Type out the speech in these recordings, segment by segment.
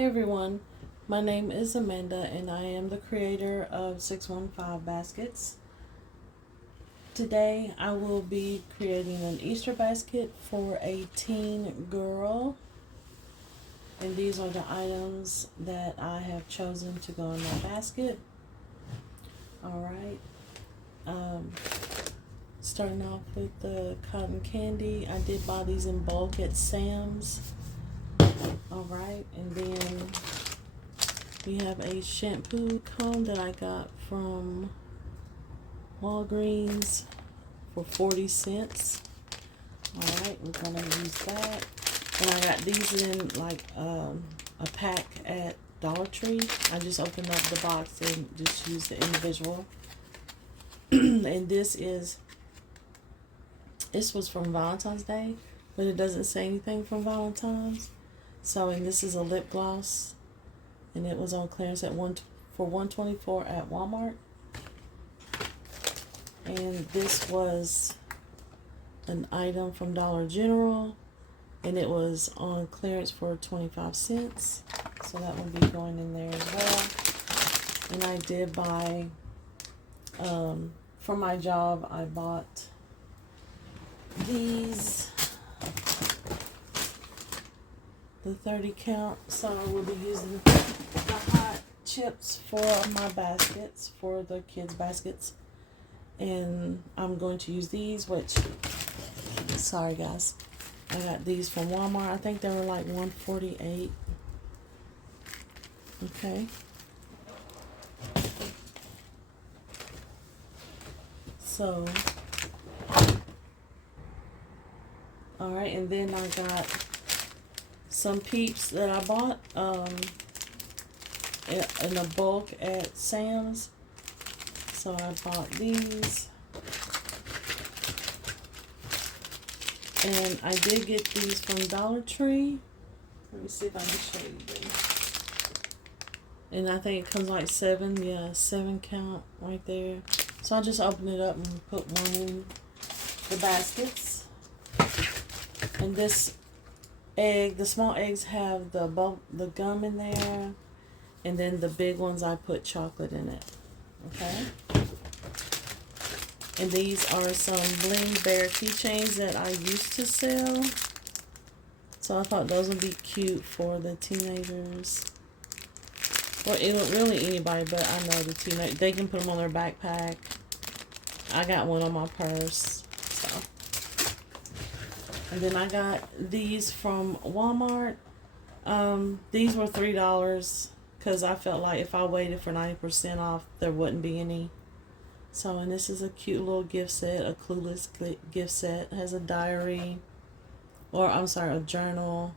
Hey everyone, my name is Amanda and I am the creator of 615 Baskets. Today I will be creating an Easter basket for a teen girl, and these are the items that I have chosen to go in my basket. Alright, starting off with the cotton candy. I did buy these in bulk at Sam's. Alright, and then we have a shampoo cone that I got from Walgreens for 40 cents. Alright, we're going to use that. And I got these in like a pack at Dollar Tree. I just opened up the box and just used the individual. And this was from Valentine's Day, but it doesn't say anything from Valentine's. So, and this is a lip gloss, and it was on clearance at for $124 at Walmart. And this was an item from Dollar General, and it was on clearance for 25 cents. So that will be going in there as well. And I did buy, for my job, I bought these, the 30 count, so I will be using the hot chips for my baskets, for the kids' baskets. And I'm going to use these, which, sorry guys, I got these from Walmart. I think they were like $148. Okay. So, alright, and then I got some Peeps that I bought in a bulk at Sam's. So I bought these. And I did get these from Dollar Tree. Let me see if I can show you these. And I think it comes like 7 count right there. So I'll just open it up and put one in the baskets. And this egg, the small eggs have the gum in there, and then the big ones I put chocolate in it. Okay. And these are some Bling Bear keychains that I used to sell. So I thought those would be cute for the teenagers. Well, really anybody, but I know the teenagers, they can put them on their backpack. I got one on my purse. So. And then I got these from Walmart. These were $3 because I felt like if I waited for 90% off, there wouldn't be any. So, and this is a cute little gift set, a Clueless gift set. It has a diary, or I'm sorry, a journal.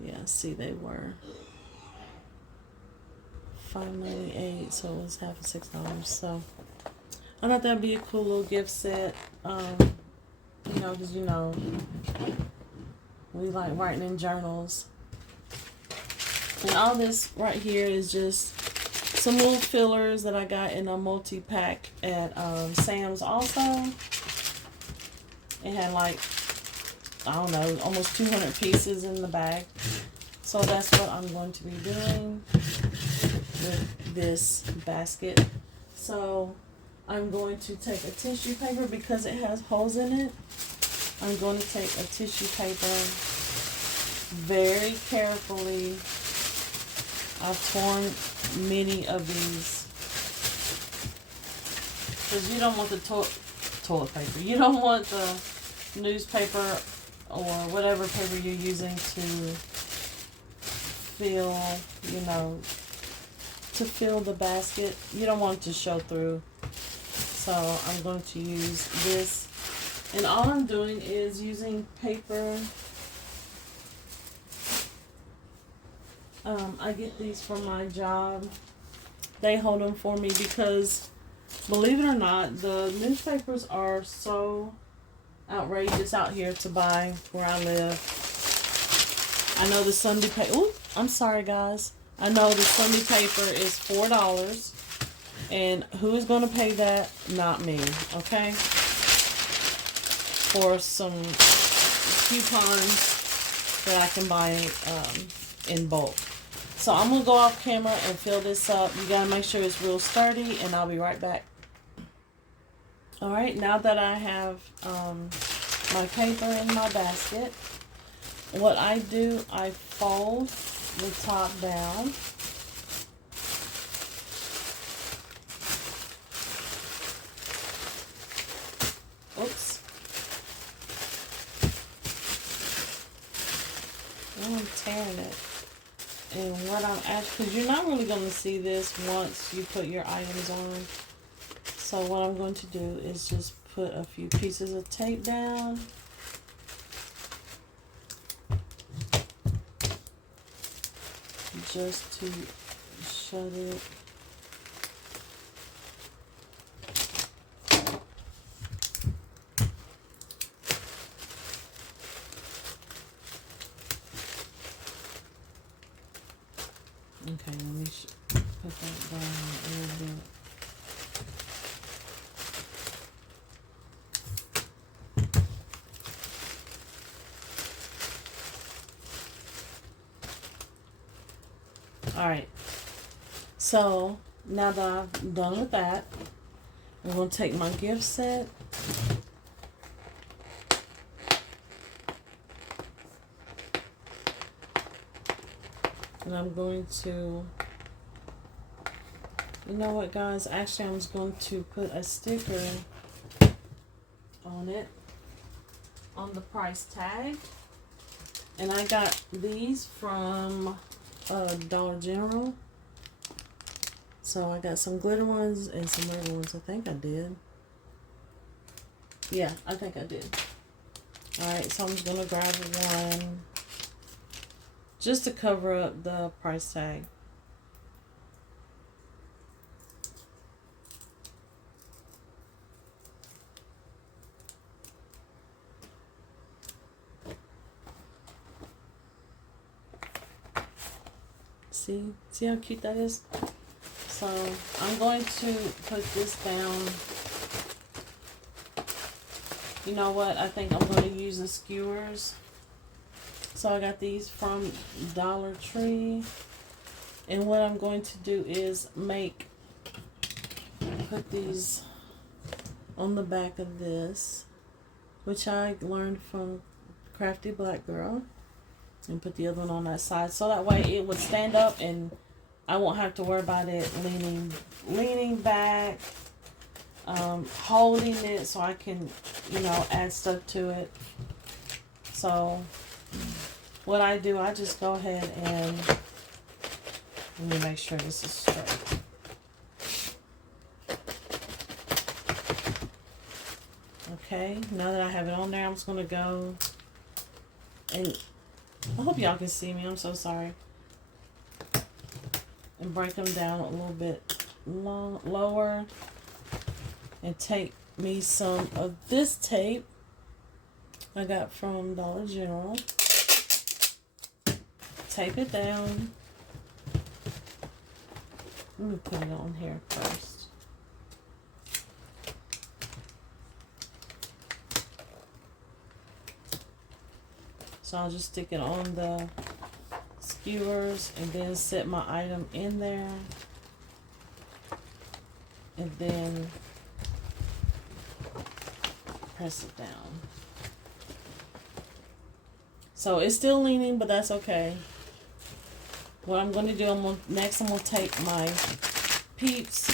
Yeah, see, they were $5.98, so it was half of $6. So, I thought that'd be a cool little gift set. You know, because, you know, we like writing in journals. And all this right here is just some little fillers that I got in a multi-pack at Sam's also. It had like, I don't know, almost 200 pieces in the bag. So that's what I'm going to be doing with this basket. So I'm going to take a tissue paper because it has holes in it. I'm going to take a tissue paper very carefully. I've torn many of these because you don't want the toilet paper. You don't want the newspaper or whatever paper you're using to fill, you know, to fill the basket. You don't want it to show through. So I'm going to use this. And all I'm doing is using paper. I get these from my job. They hold them for me because, believe it or not, the newspapers are so outrageous out here to buy where I live. I know the Sunday paper. Oh, I'm sorry, guys. I know the Sunday paper is $4. And who is going to pay that? Not me, okay? For some coupons that I can buy in bulk. So I'm going to go off camera and fill this up. You got to make sure it's real sturdy, and I'll be right back. Alright, now that I have my paper in my basket, what I do, I fold the top down. Oops. Oh, I'm tearing it. And what I'm actually, because you're not really going to see this once you put your items on. So what I'm going to do is just put a few pieces of tape down. Just to shut it. Okay, let me put that down a little bit. Alright, so now that I'm done with that, I'm going to take my gift set. And I'm going to, you know what guys, actually I'm just going to put a sticker on it, on the price tag. And I got these from Dollar General. So I got some glitter ones and some regular ones. I think I did. Yeah, I think I did. Alright, so I'm just going to grab one just to cover up the price tag. See how cute that is? So I'm going to put this down. You know what? I think I'm going to use the skewers. So I got these from Dollar Tree. And what I'm going to do is put these on the back of this, which I learned from Crafty Black Girl. And put the other one on that side, so that way it would stand up and I won't have to worry about it leaning back, holding it so I can, you know, add stuff to it. So what I do, I just go ahead and let me make sure this is straight. Okay, now that I have it on there, I'm just going to go and I hope y'all can see me. I'm so sorry. And break them down a little bit lower. And take me some of this tape I got from Dollar General. Tape it down. Let me put it on here first. So I'll just stick it on the skewers and then set my item in there. And then press it down. So it's still leaning, but that's okay. What I'm going to do, next I'm going to take my peeps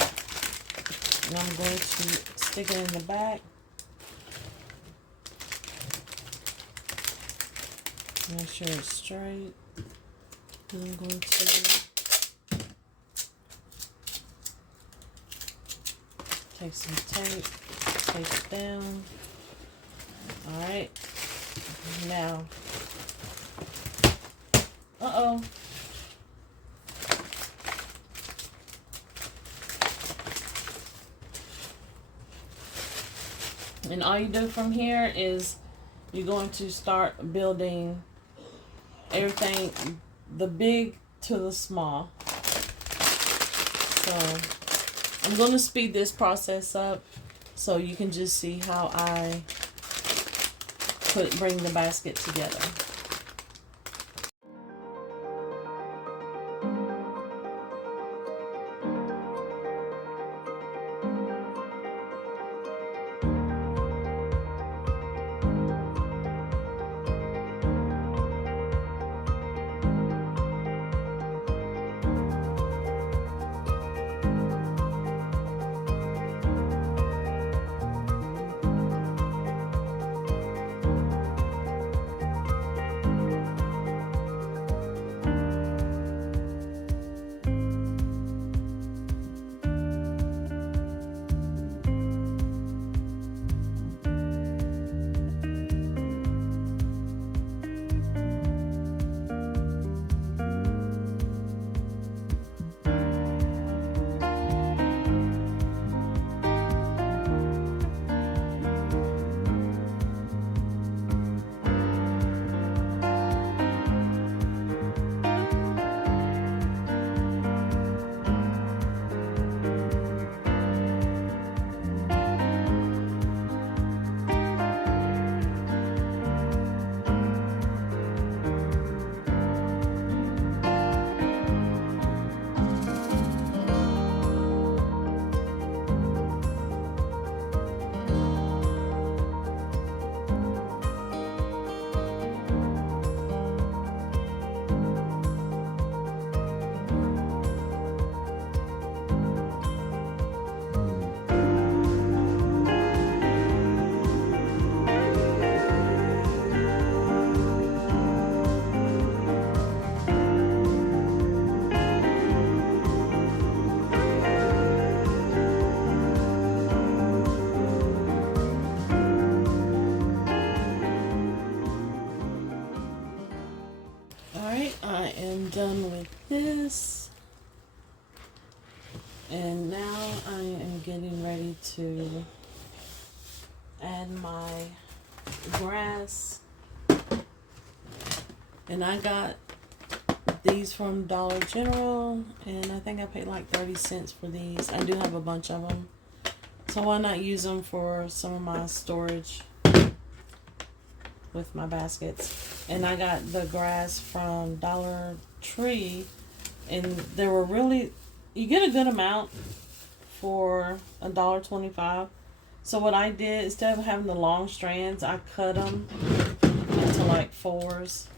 and I'm going to stick it in the back. Make sure it's straight. And I'm going to take some tape, tape it down. Alright. Now. Uh-oh. And all you do from here is you're going to start building everything, the big to the small. So I'm going to speed this process up so you can just see how I bring the basket together. done with this. And now I am getting ready to add my grass. And I got these from Dollar General, and I think I paid like 30 cents for these. I do have a bunch of them, so why not use them for some of my storage with my baskets. And I got the grass from Dollar Tree, and they were really, you get a good amount for $1.25. So what I did, instead of having the long strands, I cut them into like fours.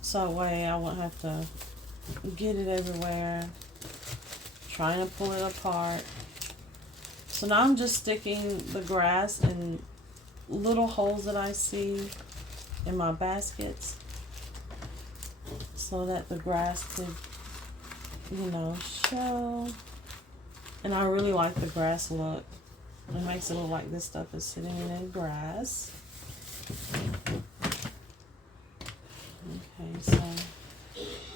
So that way I won't have to get it everywhere, trying to pull it apart. So now I'm just sticking the grass in little holes that I see in my baskets so that the grass could, you know, show. And I really like the grass look. It makes it look like this stuff is sitting in the grass. Okay, so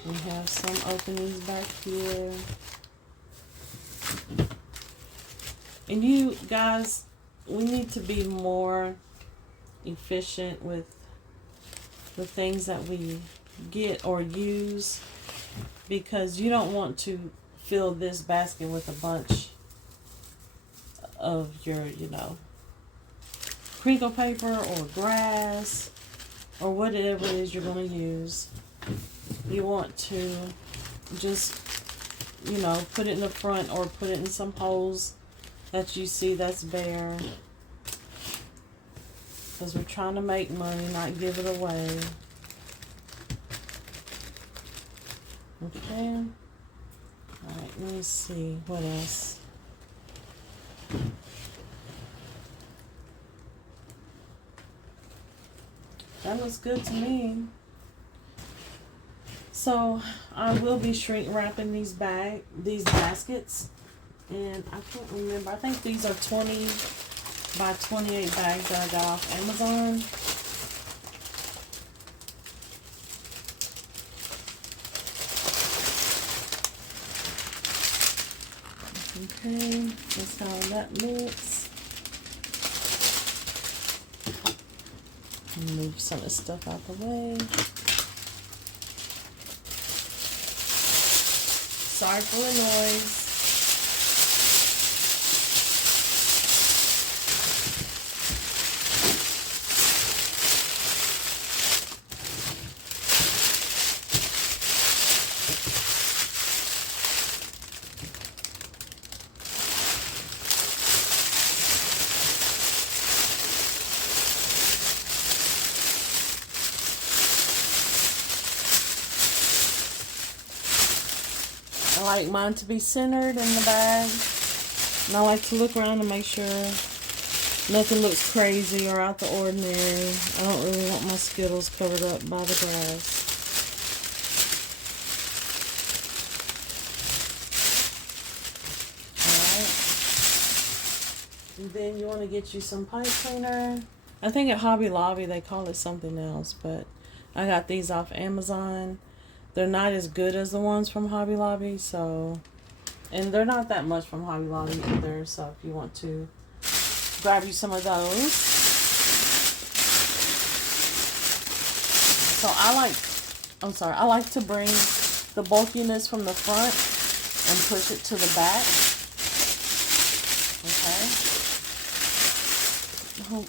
we have some openings back here. And you guys, we need to be more efficient with the things that we get or use, because you don't want to fill this basket with a bunch of your, you know, crinkle paper or grass or whatever it is you're going to use. You want to just, you know, put it in the front or put it in some holes that you see that's bare, because we're trying to make money, not give it away. Okay. Alright, let me see what else. That looks good to me. So I will be shrink wrapping these baskets, and I can't remember. I think these are 20 by 28 bags that I got off Amazon. Okay, that's how that looks. Move some of the stuff out the way. Sorry for the noise. I like mine to be centered in the bag, and I like to look around and make sure nothing looks crazy or out the ordinary. I don't really want my Skittles covered up by the grass. Alright. And then you want to get you some pipe cleaner. I think at Hobby Lobby they call it something else, but I got these off Amazon. They're not as good as the ones from Hobby Lobby, so, and they're not that much from Hobby Lobby either, so if you want to grab you some of those. So I like to bring the bulkiness from the front and push it to the back. Okay.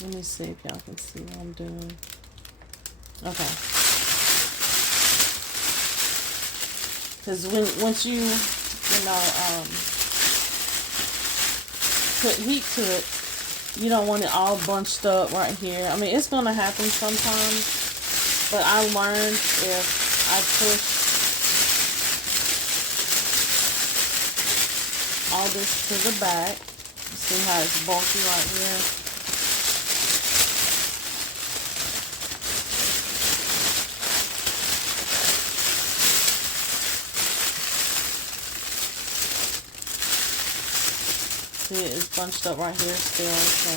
Let me see if y'all can see what I'm doing. Okay. Because once you put heat to it, you don't want it all bunched up right here. I mean, it's going to happen sometimes, but I learned if I push all this to the back, see how it's bulky right here? It's bunched up right here still, so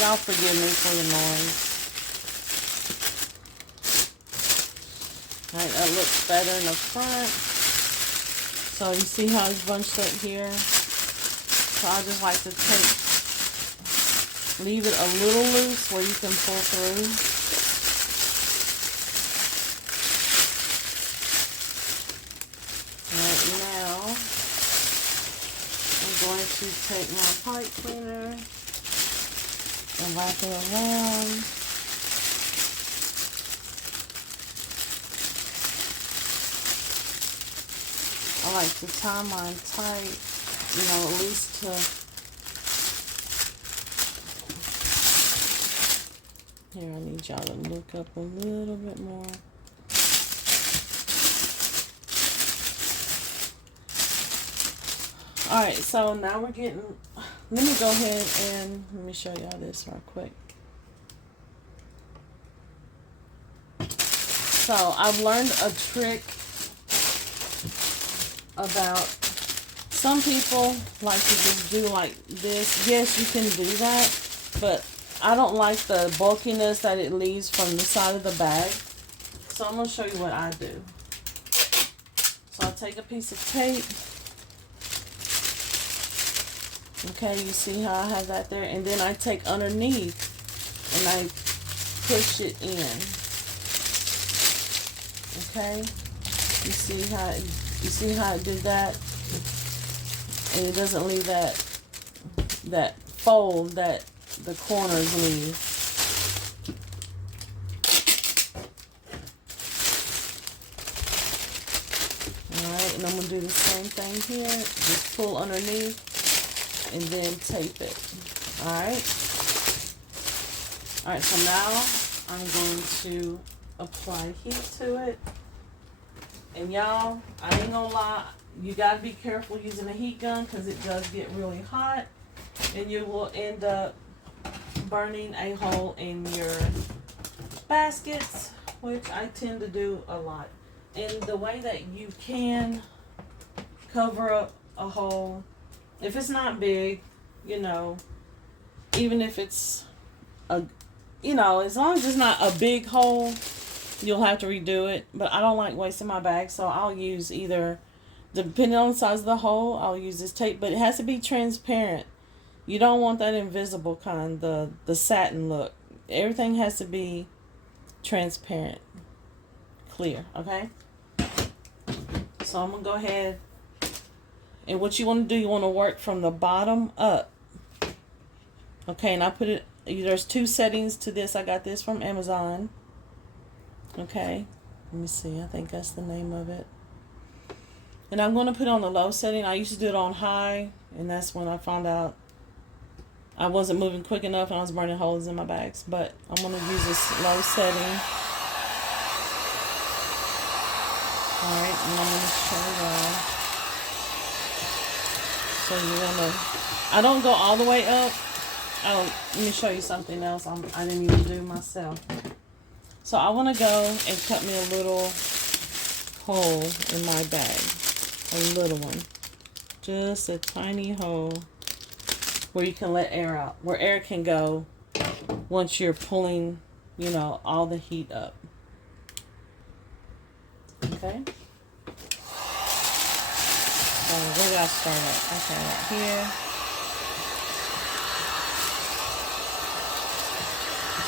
Y'all forgive me for the noise. Alright, that looks better in the front. So you see how it's bunched up here? So I just like to leave it a little loose where you can pull through. Alright, now I'm going to take my pipe cleaner and wrap it around. I like to tie mine tight, you know, at least to here. I need y'all to look up a little bit more. Alright, so now we're getting, let me go ahead and let me show y'all this real quick. So I've learned a trick about, some people like to just do like this. Yes, you can do that, but I don't like the bulkiness that it leaves from the side of the bag. So I'm going to show you what I do. So I take a piece of tape. Okay, you see how I have that there? And then I take underneath and I push it in. Okay? You see how it did that? And it doesn't leave that fold that the corners leave. Alright, and I'm going to do the same thing here. Just pull underneath and then tape it. Alright. Alright, so now I'm going to apply heat to it. And y'all, I ain't gonna lie, you gotta be careful using a heat gun because it does get really hot. And you will end up burning a hole in your baskets, which I tend to do a lot. And the way that you can cover up a hole, if it's not big, you know, even if it's a, you know, as long as it's not a big hole, you'll have to redo it. But I don't like wasting my bag, so I'll use either, depending on the size of the hole, I'll use this tape, but it has to be transparent. You don't want that invisible kind, the satin look. Everything has to be transparent, clear, okay? So I'm going to go ahead, and what you want to do, you want to work from the bottom up. Okay, and I put it, there's two settings to this. I got this from Amazon. Okay, let me see, I think that's the name of it. And I'm going to put it on the low setting. I used to do it on high, and that's when I found out I wasn't moving quick enough and I was burning holes in my bags. But I'm going to use this low setting. Alright, and I'm going to show y'all. So you're going to, I don't go all the way up. Oh, let me show you something else I didn't even do myself. So I want to go and cut me a little hole in my bag. A little one. Just a tiny hole where you can let air out. Where air can go once you're pulling, you know, all the heat up. Okay? So where did I start at? Okay, right here.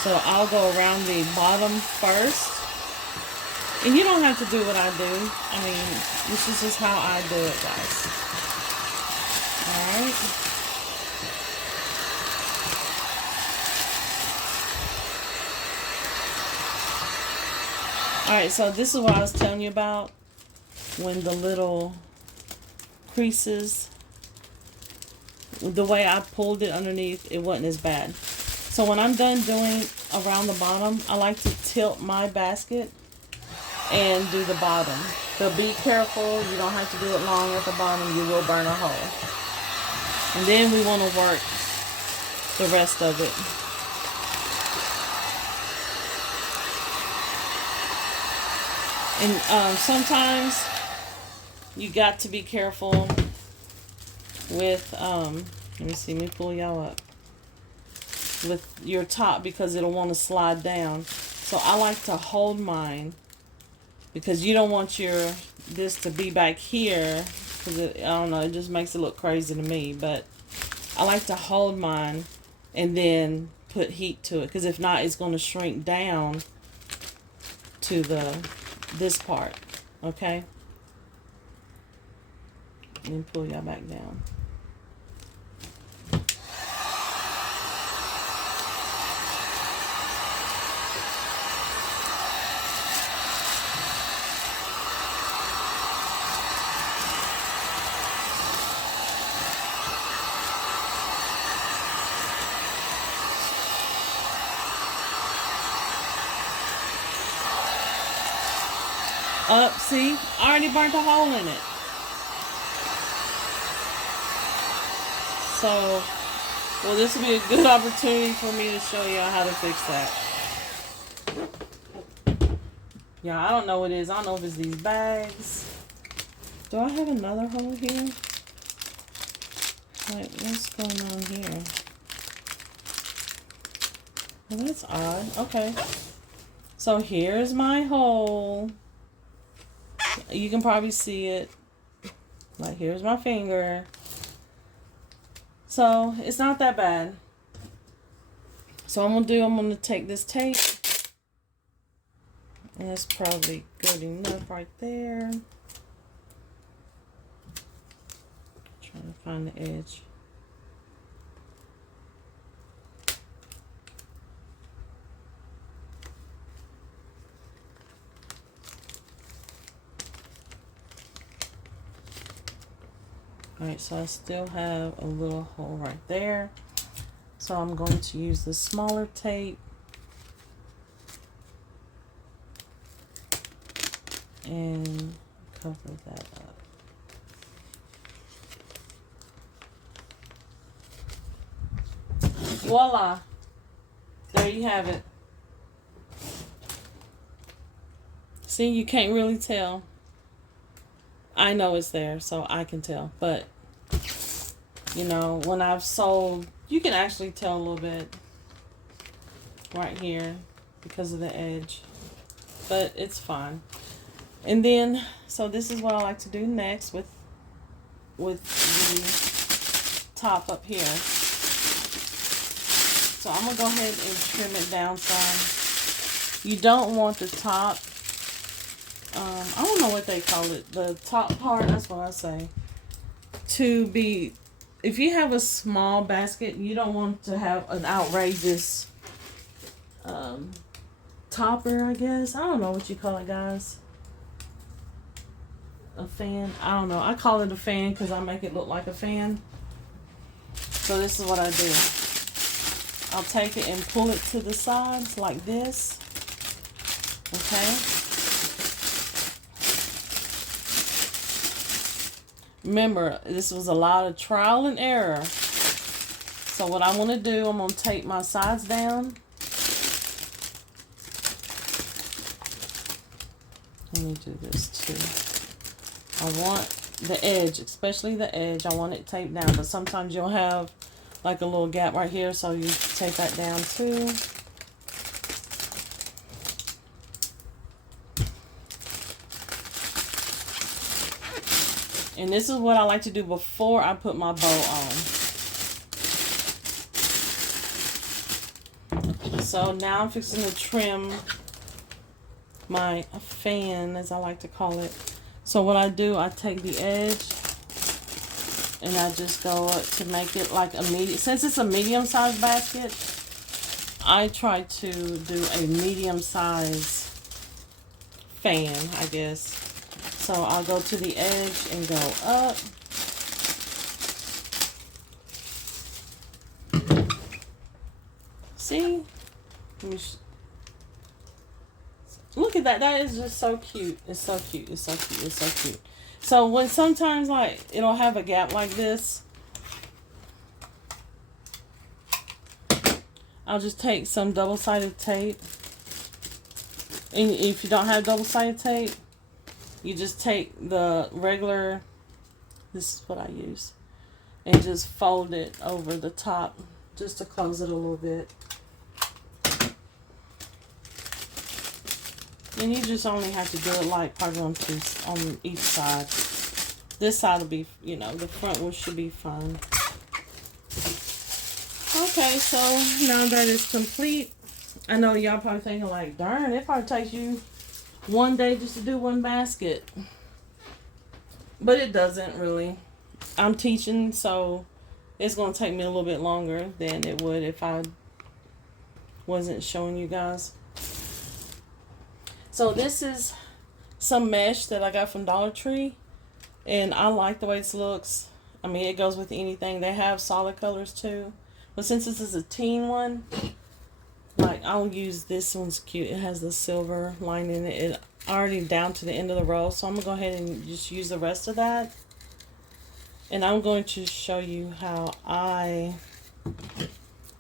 So I'll go around the bottom first. And you don't have to do what I do. I mean, this is just how I do it, guys. Alright. Alright, so this is what I was telling you about. When the little creases, the way I pulled it underneath, it wasn't as bad. So when I'm done doing around the bottom, I like to tilt my basket and do the bottom. So be careful, you don't have to do it long at the bottom, you will burn a hole. And then we want to work the rest of it. And sometimes you got to be careful with, let me see, let me pull y'all up. with your top because it'll want to slide down. So I like to hold mine because you don't want this to be back here, because I don't know, it just makes it look crazy to me. But I like to hold mine and then put heat to it, because if not, it's going to shrink down to this part. Okay, and pull y'all back down. Up, see? I already burnt a hole in it. So, well, this will be a good opportunity for me to show y'all how to fix that. Yeah, I don't know what it is. I don't know if it's these bags. Do I have another hole here? Like, what's going on here? Well, that's odd. Okay. So here's my hole. You can probably see it. Like, here's my finger. So it's not that bad. So I'm gonna take this tape, and that's probably good enough right there. Trying to find the edge. Alright, so I still have a little hole right there. So I'm going to use the smaller tape and cover that up. Voila! There you have it. See, you can't really tell. I know it's there, so I can tell. But, you know, when I've sold, you can actually tell a little bit right here because of the edge. But it's fine. And then, so this is what I like to do next with the top up here. So I'm going to go ahead and trim it down some. You don't want the top, I don't know what they call it, the top part, that's what I say, to be, if you have a small basket, you don't want to have an outrageous topper, I guess. I don't know what you call it, guys. A fan? I don't know. I call it a fan because I make it look like a fan. So this is what I do. I'll take it and pull it to the sides like this. Okay. Remember, this was a lot of trial and error. So what I want to do, I'm going to tape my sides down. Let me do this too. I want the edge, especially the edge, I want it taped down. But sometimes you'll have like a little gap right here, so you tape that down too. And this is what I like to do before I put my bow on. So now I'm fixing to trim my fan, as I like to call it. So what I do, I take the edge and I just go up to make it like a medium. Since it's a medium-sized basket, I try to do a medium-sized fan, I guess. So I'll go to the edge and go up. See? Look at that. That is just so cute. It's so cute. It's so cute. It's so cute. So when sometimes like it'll have a gap like this, I'll just take some double-sided tape. And if you don't have double-sided tape, you just take the regular, this is what I use, and just fold it over the top just to close it a little bit. And you just only have to do it like probably on each side. This side will be, you know, the front one should be fine. Okay, so now that it's complete, I know y'all probably thinking like, darn, it probably takes you one day just to do one basket. But it doesn't really. I'm teaching, so it's going to take me a little bit longer than it would if I wasn't showing you guys. So this is some mesh that I got from Dollar Tree. And I like the way this looks. I mean, it goes with anything. They have solid colors too. But since this is a teen one, like I'll use this one's cute. It has the silver line in it. It already down to the end of the row. So I'm going to go ahead and just use the rest of that. And I'm going to show you how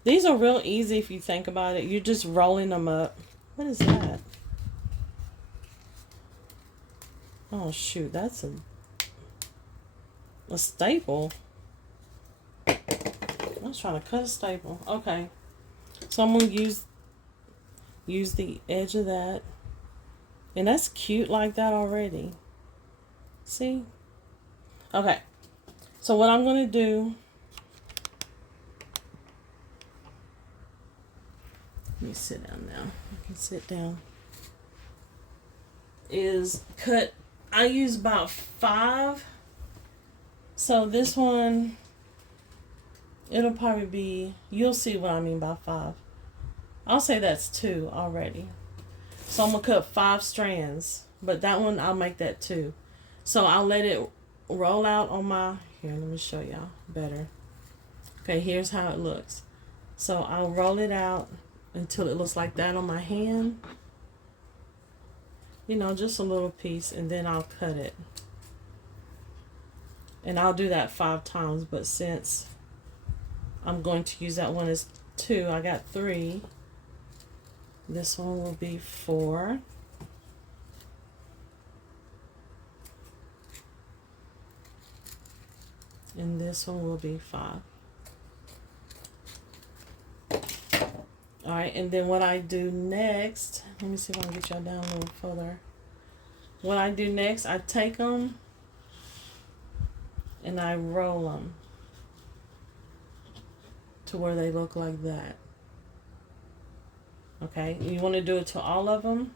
these are real easy if you think about it. You're just rolling them up. What is that? Oh shoot, that's a staple. I was trying to cut a staple. Okay. So I'm going to use the edge of that. And that's cute like that already. See? Okay. So what I'm going to do, let me sit down now. I can sit down. Is cut, I use about 5. So this one, it'll probably be, you'll see what I mean by 5. I'll say that's 2 already. So I'm going to cut 5 strands. But that one, I'll make that 2. So I'll let it roll out on my, here, let me show y'all better. Okay, here's how it looks. So I'll roll it out until it looks like that on my hand. You know, just a little piece, and then I'll cut it. And I'll do that 5 times, but since I'm going to use that one as 2, I got 3. This one will be 4. And this one will be 5. Alright, and then what I do next, let me see if I can get y'all down a little further. What I do next, I take them and I roll them to where they look like that. Okay, you want to do it to all of them.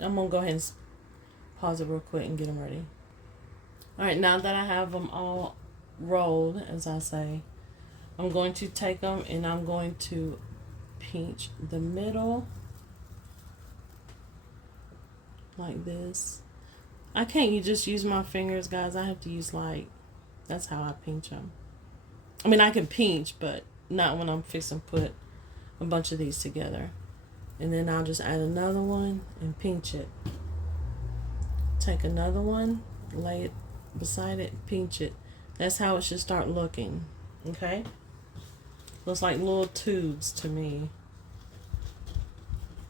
I'm going to go ahead and pause it real quick and get them ready. Alright, now that I have them all rolled, as I say, I'm going to take them and I'm going to pinch the middle like this. I can't just use my fingers, guys. I have to use like, that's how I pinch them. I mean, I can pinch, but not when I'm fixing to put a bunch of these together. And then I'll just add another one and pinch it. Take another one, lay it beside it, pinch it. That's how it should start looking. Okay? Looks like little tubes to me.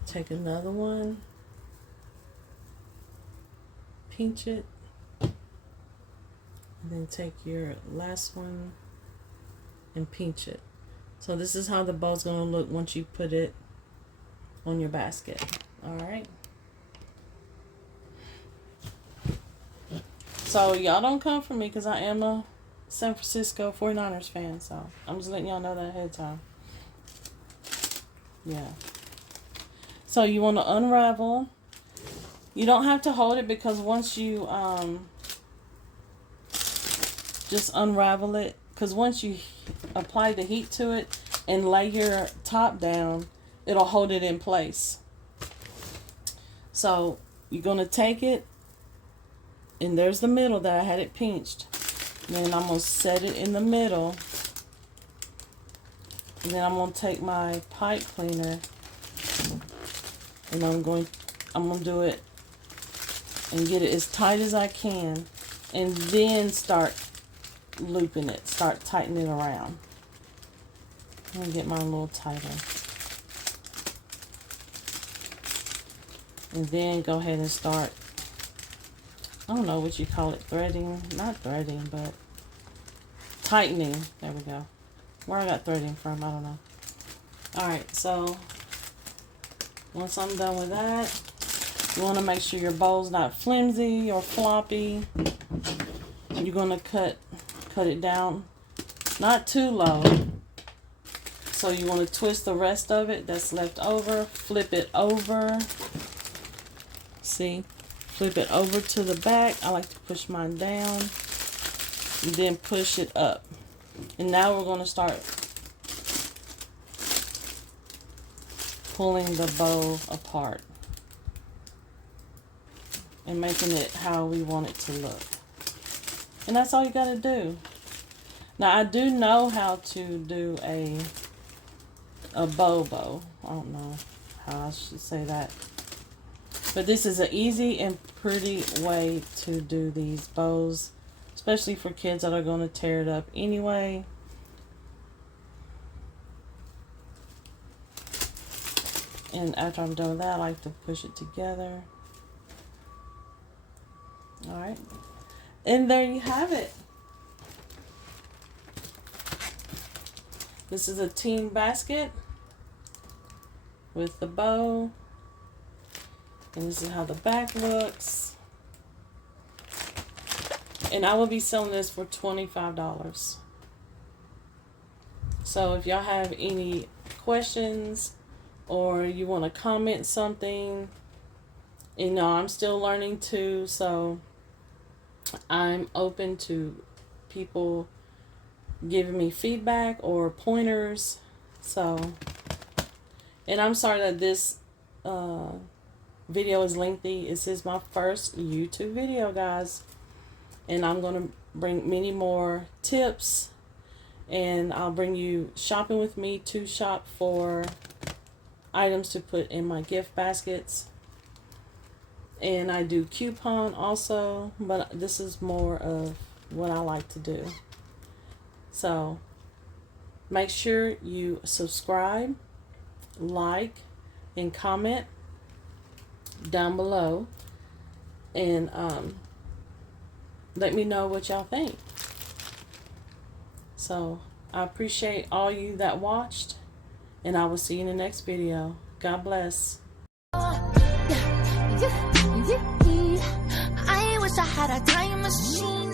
Take another one, pinch it, and then take your last one and pinch it. So this is how the bow's going to look once you put it on your basket. Alright. So y'all don't come for me because I am a San Francisco 49ers fan. So I'm just letting y'all know that ahead of time. Yeah. So you want to unravel. You don't have to hold it because once you just unravel it, because once you apply the heat to it and lay your top down, it'll hold it in place. So you're going to take it, and there's the middle that I had it pinched. And then I'm going to set it in the middle. And then I'm going to take my pipe cleaner and I'm going to do it and get it as tight as I can, and then start looping it, start tightening it around. I'm going to get mine a little tighter. And then go ahead and start I don't know what you call it, threading, not threading, but tightening. There we go. Where I got threading from, I don't know. Alright, so once I'm done with that, you want to make sure your bowl's not flimsy or floppy. You're going to cut it down, not too low. So you want to twist the rest of it that's left over, flip it over. See? Flip it over to the back. I like to push mine down and then push it up. And now we're going to start pulling the bow apart and making it how we want it to look. And that's all you got to do. Now I do know how to do a bow. I don't know how I should say that. But this is an easy and pretty way to do these bows, especially for kids that are going to tear it up anyway. And after I'm done with that, I like to push it together. Alright. And there you have it. This is a tween basket with the bow. And this is how the back looks. And I will be selling this for $25. So if y'all have any questions or you want to comment something, you know, I'm still learning too, so I'm open to people giving me feedback or pointers. So, and I'm sorry that this video is lengthy. This is my first YouTube video, guys, and I'm going to bring many more tips, and I'll bring you shopping with me to shop for items to put in my gift baskets. And I do coupon also, but this is more of what I like to do. So make sure you subscribe, like, and comment down below, and let me know what y'all think. So I appreciate all you that watched, and I will see you in the next video. God bless. I wish I had a time machine.